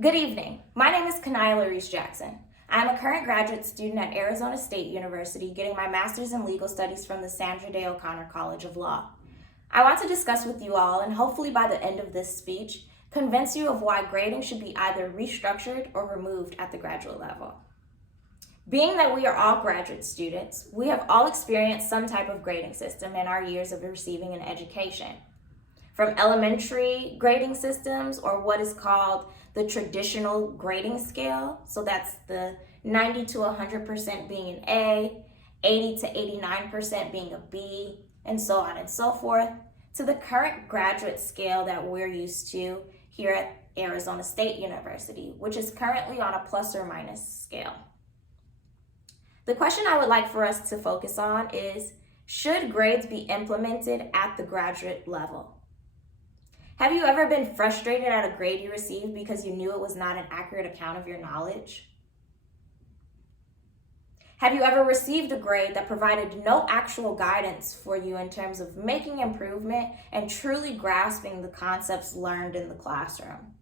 Good evening. My name is Kaniah Larice Jackson. I am a current graduate student at Arizona State University getting my master's in legal studies from the Sandra Day O'Connor College of Law. I want to discuss with you all, and hopefully by the end of this speech, convince you of why grading should be either restructured or removed at the graduate level. Being that we are all graduate students, we have all experienced some type of grading system in our years of receiving an education. From elementary grading systems, or what is called the traditional grading scale, so that's the 90 to 100% being an A, 80 to 89% being a B, and so on and so forth, to the current graduate scale that we're used to here at Arizona State University, which is currently on a plus or minus scale. The question I would like for us to focus on is, should grades be implemented at the graduate level? Have you ever been frustrated at a grade you received because you knew it was not an accurate account of your knowledge? Have you ever received a grade that provided no actual guidance for you in terms of making improvement and truly grasping the concepts learned in the classroom?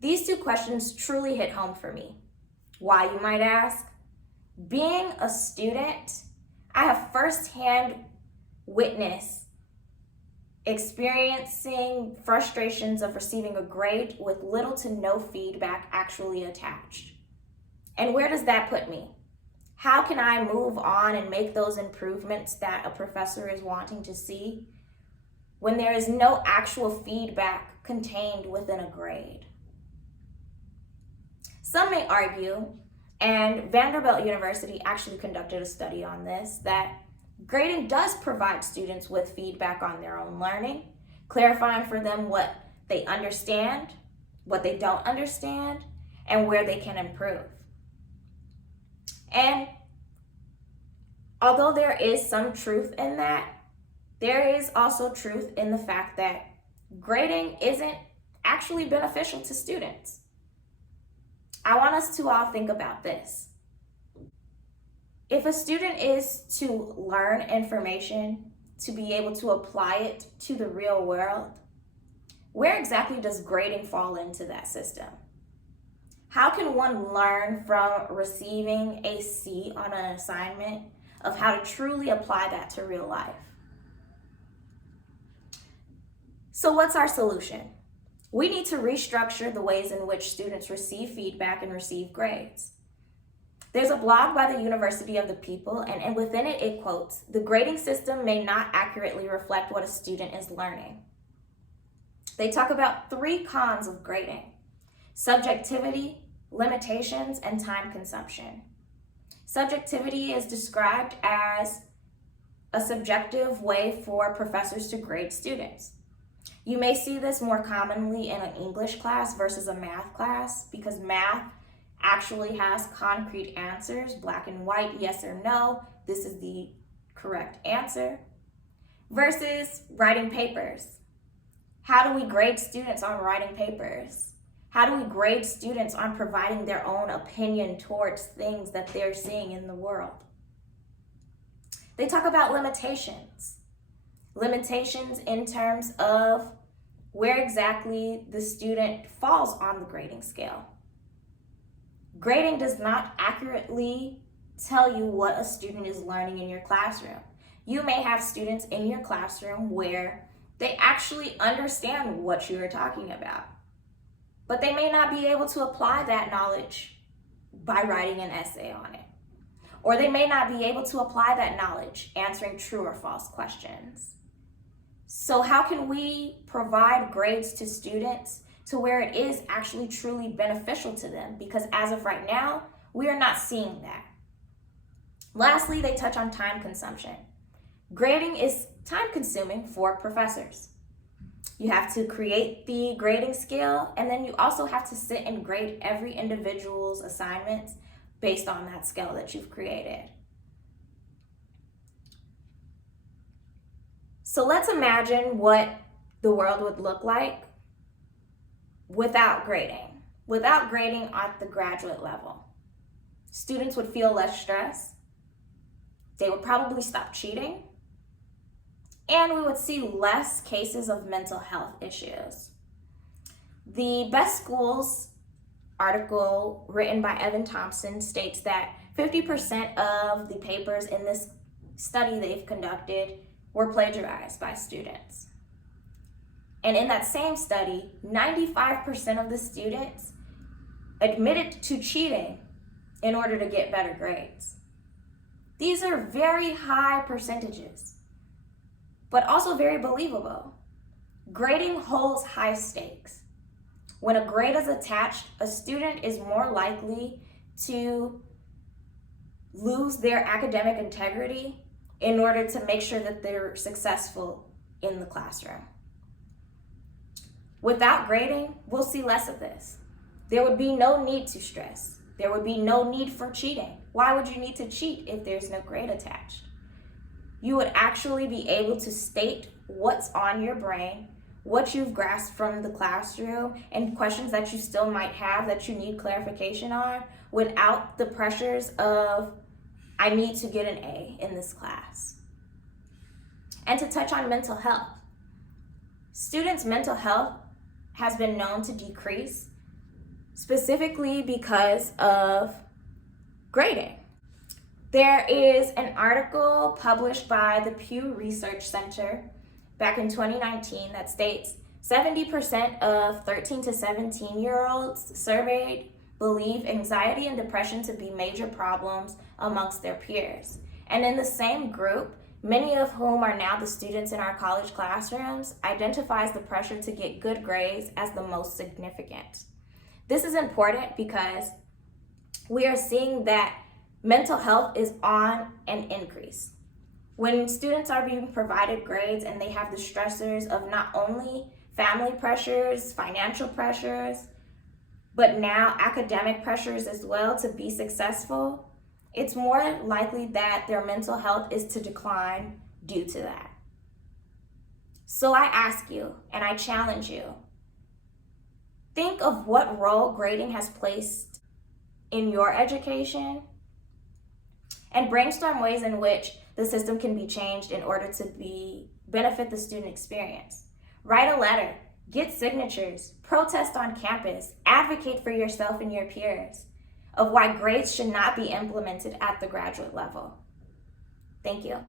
These two questions truly hit home for me. Why, you might ask? Being a student, I have firsthand witnessed experiencing frustrations of receiving a grade with little to no feedback actually attached. And where does that put me? How can I move on and make those improvements that a professor is wanting to see when there is no actual feedback contained within a grade? Some may argue, and Vanderbilt University actually conducted a study on this, that grading does provide students with feedback on their own learning, clarifying for them what they understand, what they don't understand, and where they can improve. And although there is some truth in that, there is also truth in the fact that grading isn't actually beneficial to students. I want us to all think about this. If a student is to learn information, to be able to apply it to the real world, where exactly does grading fall into that system? How can one learn from receiving a C on an assignment of how to truly apply that to real life? So what's our solution? We need to restructure the ways in which students receive feedback and receive grades. There's a blog by the University of the People, and within it, it quotes, "The grading system may not accurately reflect what a student is learning." They talk about 3 cons of grading: subjectivity, limitations, and time consumption. Subjectivity is described as a subjective way for professors to grade students. You may see this more commonly in an English class versus a math class, because math actually has concrete answers, black and white, yes or no, this is the correct answer, versus writing papers. How do we grade students on writing papers? How do we grade students on providing their own opinion towards things that they're seeing in the world? They talk about limitations. Limitations in terms of where exactly the student falls on the grading scale. Grading does not accurately tell you what a student is learning in your classroom. You may have students in your classroom where they actually understand what you are talking about, but they may not be able to apply that knowledge by writing an essay on it. Or they may not be able to apply that knowledge answering true or false questions. So how can we provide grades to students to where it is actually truly beneficial to them? Because as of right now, we are not seeing that. Lastly, they touch on time consumption. Grading is time consuming for professors. You have to create the grading scale, and then you also have to sit and grade every individual's assignments based on that scale that you've created. So let's imagine what the world would look like without grading. Without grading at the graduate level. Students would feel less stress. They would probably stop cheating. And we would see less cases of mental health issues. The Best Schools article written by Evan Thompson states that 50% of the papers in this study they've conducted were plagiarized by students. And in that same study, 95% of the students admitted to cheating in order to get better grades. These are very high percentages, but also very believable. Grading holds high stakes. When a grade is attached, a student is more likely to lose their academic integrity in order to make sure that they're successful in the classroom. Without grading, we'll see less of this. There would be no need to stress. There would be no need for cheating. Why would you need to cheat if there's no grade attached? You would actually be able to state what's on your brain, what you've grasped from the classroom, and questions that you still might have that you need clarification on without the pressures of, I need to get an A in this class. And to touch on mental health. Students' mental health has been known to decrease specifically because of grading. There is an article published by the Pew Research Center back in 2019 that states 70% of 13 to 17-year-olds surveyed believe anxiety and depression to be major problems amongst their peers. And in the same group, many of whom are now the students in our college classrooms, identifies the pressure to get good grades as the most significant. This is important because we are seeing that mental health is on an increase. When students are being provided grades and they have the stressors of not only family pressures, financial pressures, but now academic pressures as well to be successful, it's more likely that their mental health is to decline due to that. So I ask you, and I challenge you, think of what role grading has placed in your education and brainstorm ways in which the system can be changed in order to benefit the student experience. Write a letter, get signatures, protest on campus, advocate for yourself and your peers of why grades should not be implemented at the graduate level. Thank you.